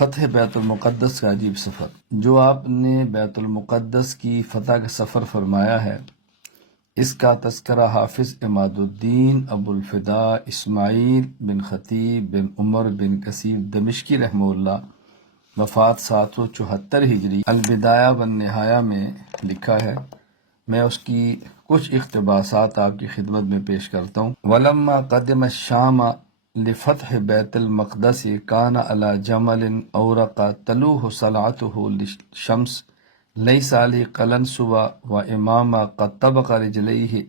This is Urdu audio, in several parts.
فتح بیت المقدس کا عجیب سفر۔ جو آپ نے بیت المقدس کی فتح کا سفر فرمایا ہے، اس کا تذکرہ حافظ عماد الدین ابو الفداء اسماعیل بن خطیب بن عمر بن کثیر دمشقی رحمہ اللہ وفات 774 ہجری البدایہ والنہایہ میں لکھا ہے۔ میں اس کی کچھ اقتباسات آپ کی خدمت میں پیش کرتا ہوں۔ وَلَمَّا قَدِمَ الشَّامَ لِفَتْحِ بَيْتِ الْمَقْدَسِ كَانَ عَلَى جَمَلٍ أَوْرَقَ تَلُوهُ صَلْعَتُهُ لِلشَّمْسِ لَيْسَ عَلَيْهِ قَلَنسُوَ وَإِمَامَ قَدْ طَبَقَ رِجْلَيْهِ۔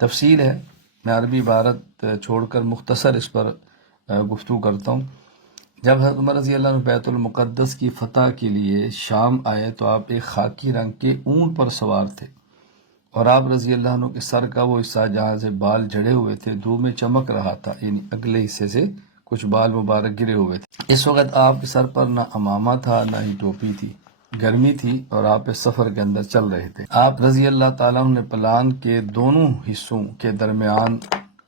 تفصیل ہے، میں عربی عبارت چھوڑ کر مختصر اس پر گفتگو کرتا ہوں۔ جب حضرت عمر رضی اللہ عنہ بیت المقدس کی فتح کے لیے شام آئے تو آپ ایک خاکی رنگ کے اونٹ پر سوار تھے، اور آپ رضی اللہ عنہ کے سر کا وہ حصہ جہاں سے بال جڑے ہوئے تھے دھوپ میں چمک رہا تھا، یعنی اگلے حصے سے کچھ بال مبارک گرے ہوئے تھے۔ اس وقت آپ کے سر پر نہ امامہ تھا نہ ہی ٹوپی تھی، گرمی تھی اور آپ اس سفر کے اندر چل رہے تھے۔ آپ رضی اللہ تعالیٰ عنہ نے پلان کے دونوں حصوں کے درمیان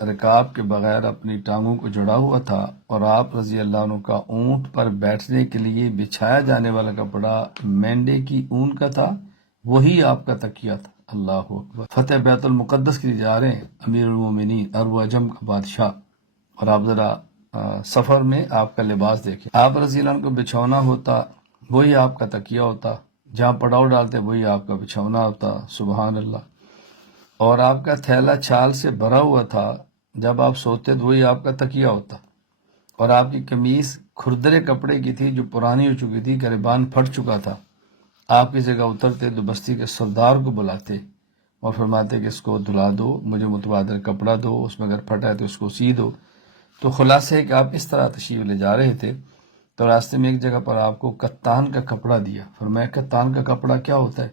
رکاب کے بغیر اپنی ٹانگوں کو جڑا ہوا تھا، اور آپ رضی اللہ عنہ کا اونٹ پر بیٹھنے کے لیے بچھایا جانے والا کپڑا مینڈے کی اون کا تھا، وہی آپ کا تکیہ تھا۔ اللہ اکبر۔ فتح بیت المقدس کے لیے جا رہے ہیں، امیر المومنین عرب و عجم کا بادشاہ، اور آپ ذرا سفر میں آپ کا لباس دیکھیں۔ آپ رضی اللہ عنہ کو بچھونا ہوتا، وہی آپ کا تکیہ ہوتا، جہاں پڑاؤ ڈالتے وہی آپ کا بچھونا ہوتا، سبحان اللہ۔ اور آپ کا تھیلا چھال سے بھرا ہوا تھا، جب آپ سوتے تو وہی آپ کا تکیہ ہوتا، اور آپ کی قمیص کھردرے کپڑے کی تھی جو پرانی ہو چکی تھی، گریبان پھٹ چکا تھا۔ آپ کی جگہ اترتے تو بستی کے سردار کو بلاتے اور فرماتے کہ اس کو دھلا دو، مجھے متبادل کپڑا دو، اس میں اگر پھٹا ہے تو اس کو سی دو۔ تو خلاصہ ہے کہ آپ اس طرح تشریف لے جا رہے تھے، تو راستے میں ایک جگہ پر آپ کو کتان کا کپڑا دیا۔ فرمایا کتان کا کپڑا کیا ہوتا ہے؟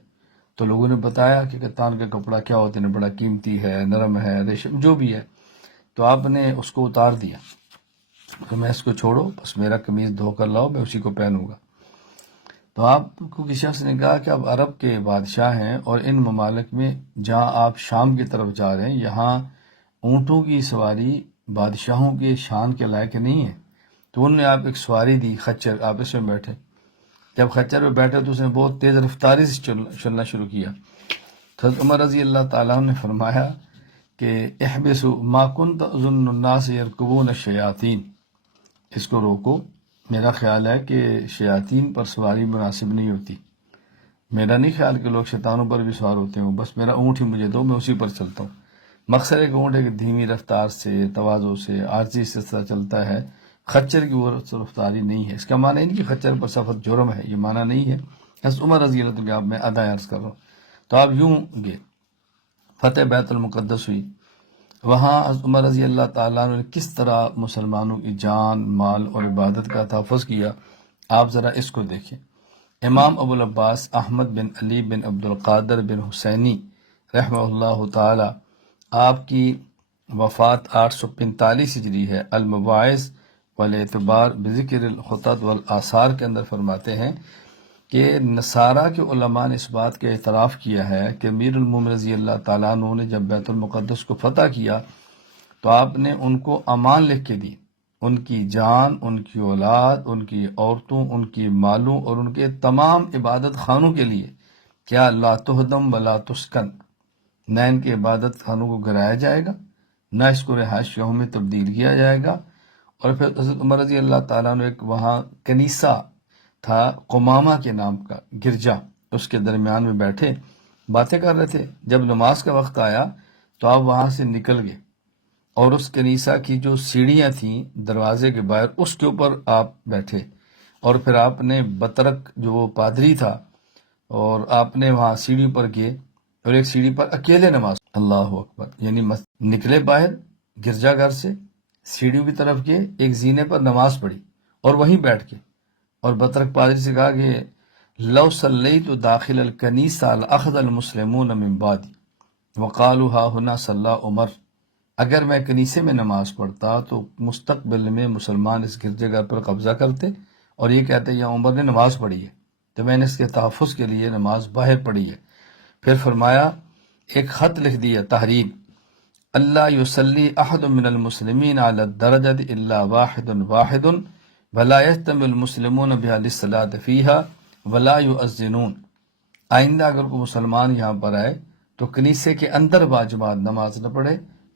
تو لوگوں نے بتایا کہ کتان کا کپڑا کیا ہوتا ہے، بڑا قیمتی ہے، نرم ہے، ریشم جو بھی ہے۔ تو آپ نے اس کو اتار دیا، فرمایا اس کو چھوڑو، بس میرا قمیض دھو کر لاؤ، میں اسی کو پہنوں گا۔ تو آپ کو کسی شخص نے کہا کہ آپ عرب کے بادشاہ ہیں، اور ان ممالک میں جہاں آپ شام کی طرف جا رہے ہیں یہاں اونٹوں کی سواری بادشاہوں کے شان کے لائق نہیں ہے۔ تو انہوں نے آپ ایک سواری دی، خچر، آپ اس میں بیٹھے۔ جب خچر پہ بیٹھے تو اس نے بہت تیز رفتاری سے چلنا شروع کیا۔ حضرت عمر رضی اللہ تعالیٰ عنہ نے فرمایا کہ احبسوا ما كنت اظن الناس يركبون الشیاطین، اس کو روکو، میرا خیال ہے کہ شیاطین پر سواری مناسب نہیں ہوتی، میرا نہیں خیال کہ لوگ شیطانوں پر بھی سوار ہوتے ہوں، بس میرا اونٹ ہی مجھے دو، میں اسی پر چلتا ہوں۔ مقصد ایک اونٹ ہے کہ دھیمی رفتار سے، تواضع سے، عاجزی سے چلتا ہے، خچر کی وہ رفتاری نہیں ہے۔ اس کا معنی نہیں کہ خچر پر سفر جرم ہے، یہ معنی نہیں ہے۔ حضرت عمر رضی اللہ تعالیٰ میں ادا عرض کر رہا ہوں۔ تو آپ یوں گئے، فتح بیت المقدس ہوئی، وہاں حضرت عمر رضی اللہ تعالیٰ نے کس طرح مسلمانوں کی جان، مال اور عبادت کا تحفظ کیا، آپ ذرا اس کو دیکھیں۔ امام ابو العباس احمد بن علی بن عبد القادر بن حسینی رحمہ اللہ تعالی، آپ کی وفات 845 ہجری ہے، المواعظ والاعتبار بذکر الخطط والآثار کے اندر فرماتے ہیں کہ نصارہ کے علماء نے اس بات کا اعتراف کیا ہے کہ امیر المومنین رضی اللہ تعالیٰ عنہ نے جب بیت المقدس کو فتح کیا تو آپ نے ان کو امان لکھ کے دی، ان کی جان، ان کی اولاد، ان کی عورتوں، ان کی مالوں اور ان کے تمام عبادت خانوں کے لیے، کیا لا تہدم ولا تسکن، نہ ان کے عبادت خانوں کو گرایا جائے گا، نہ اس کو رہائش گاہوں میں تبدیل کیا جائے گا۔ اور پھر حضرت عمر رضی اللہ تعالیٰ نے ایک وہاں کنیسہ تھا قمامہ کے نام کا گرجا، اس کے درمیان میں بیٹھے باتیں کر رہے تھے۔ جب نماز کا وقت آیا تو آپ وہاں سے نکل گئے، اور اس کنیسہ کی جو سیڑھیاں تھیں دروازے کے باہر، اس کے اوپر آپ بیٹھے، اور پھر آپ نے بطرک جو وہ پادری تھا، اور آپ نے وہاں سیڑھی پر گئے اور ایک سیڑھی پر اکیلے نماز، اللہ اکبر، یعنی نکلے باہر گرجا گھر سے، سیڑھیوں کی طرف گئے، ایک زینے پر نماز پڑھی اور وہیں بیٹھ کے، اور بطرک پادری سے کہا کہ لو صلیت داخل الکنیسہ لاخذ المسلمون من بعدی وقالوا ها هنا صلی عمر، اگر میں کنیسے میں نماز پڑھتا تو مستقبل میں مسلمان اس گرجے گھر پر قبضہ کرتے اور یہ کہتے یا عمر نے نماز پڑھی ہے، تو میں نے اس کے تحفظ کے لیے نماز باہر پڑھی ہے۔ پھر فرمایا ایک خط لکھ دیا، تحریر، اللہ یصلی احد من المسلمین علی الدرجۃ الا واحد واحد ولا یجتمع المسلمون بها للصلاۃ فیها ولا یؤذنون، آئندہ اگر کوئی مسلمان یہاں پر آئے تو کنیسے کے اندر باجماعت نماز نہ پڑھے،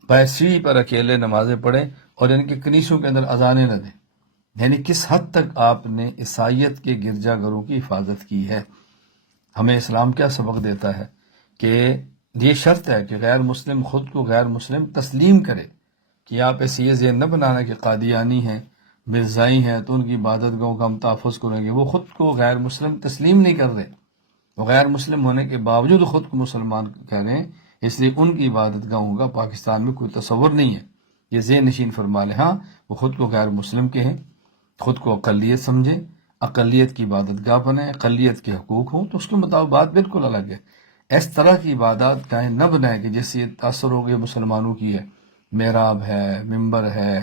بیسیڑھی پر اکیلے نمازیں پڑھے، اور ان کے کنیسوں کے اندر اذانیں نہ دیں۔ یعنی کس حد تک آپ نے عیسائیت کے گرجا گھروں کی حفاظت کی ہے۔ ہمیں اسلام کیا سبق دیتا ہے کہ یہ شرط ہے کہ غیر مسلم خود کو غیر مسلم تسلیم کرے، کہ آپ ایسے یہ ذہن نہ بنانا کہ قادیانی ہیں، مرزائی ہیں تو ان کی عبادت گاہوں کا ہم تحفظ کریں گے۔ وہ خود کو غیر مسلم تسلیم نہیں کر رہے، وہ غیر مسلم ہونے کے باوجود خود کو مسلمان کہہ رہے ہیں، اس لیے ان کی عبادت گاہوں کا پاکستان میں کوئی تصور نہیں ہے۔ یہ ذہن نشین فرما لیں۔ ہاں وہ خود کو غیر مسلم کہیں، خود کو اقلیت سمجھیں، اقلیت کی عبادت گاہ بنائیں، اقلیت کے حقوق ہوں تو اس کے مطابق بات بالکل الگ ہے۔ اس طرح کی عبادات گاہیں نہ بنائیں کہ جیسے یہ تاثر ہو گیا مسلمانوں کی ہے، محراب ہے، ممبر ہے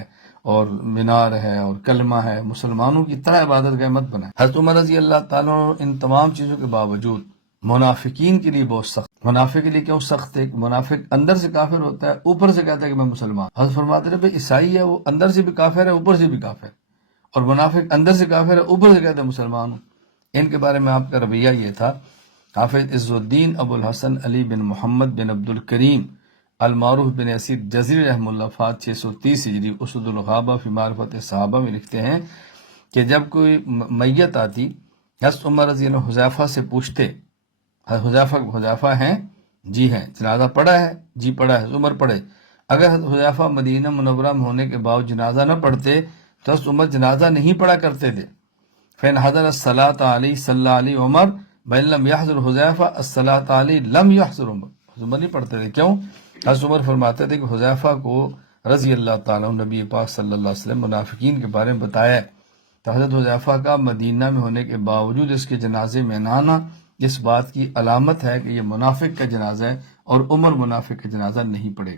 اور مینار ہے اور کلمہ ہے، مسلمانوں کی طرح عبادت گاہ مت بنائیں۔ حضرت عمر رضی اللہ تعالیٰ ان تمام چیزوں کے باوجود منافقین کے لیے بہت سخت۔ منافق کے لیے کیوں سخت ہے؟ کہ منافق اندر سے کافر ہوتا ہے، اوپر سے کہتا ہے کہ میں مسلمان۔ حضرت فرماتے ہیں بھائی عیسائی ہے، وہ اندر سے بھی کافر ہے، اوپر سے بھی کافر ہے، اور منافق اندر سے کافر ہے، اوپر سے کہتا ہے مسلمان ہوں۔ ان کے بارے میں آپ کا رویہ یہ تھا۔ حافظ عز الدین ابو الحسن علی بن محمد بن عبد الکریم المعروف بن اسید جزری رحمہ اللہ فات 630 ہجری اسد الغابہ فی معرفت صحابہ میں لکھتے ہیں کہ جب کوئی میت آتی، حضرت عمر رضی اللہ عنہ حذیفہ سے پوچھتے، حذیفہ ہیں؟ جی ہیں۔ جنازہ پڑھا ہے؟ جی پڑھا ہے۔ حضرت عمر پڑھے۔ اگر حضرت حذیفہ مدینہ منورہ میں ہونے کے باوجود جنازہ نہ پڑھتے تو حضرت عمر جنازہ نہیں پڑھا کرتے تھے۔ فین حضر الصلاۃ علی صلی علی عمر بین لم یحضر حذیفہ الصلاۃ علی لم یحضر عمر، حضرت عمر نہیں پڑھتے تھے۔ کیوں؟ حضرت عمر فرماتے تھے کہ حذیفہ کو رضی اللہ تعالیٰ نبی پاک صلی اللہ علیہ وسلم منافقین کے بارے میں بتایا ہے، تو حضرت حذیفہ کا مدینہ میں ہونے کے باوجود اس کے جنازے میں نہ آنا اس بات کی علامت ہے کہ یہ منافق کا جنازہ ہے، اور عمر منافق کا جنازہ نہیں پڑے گا۔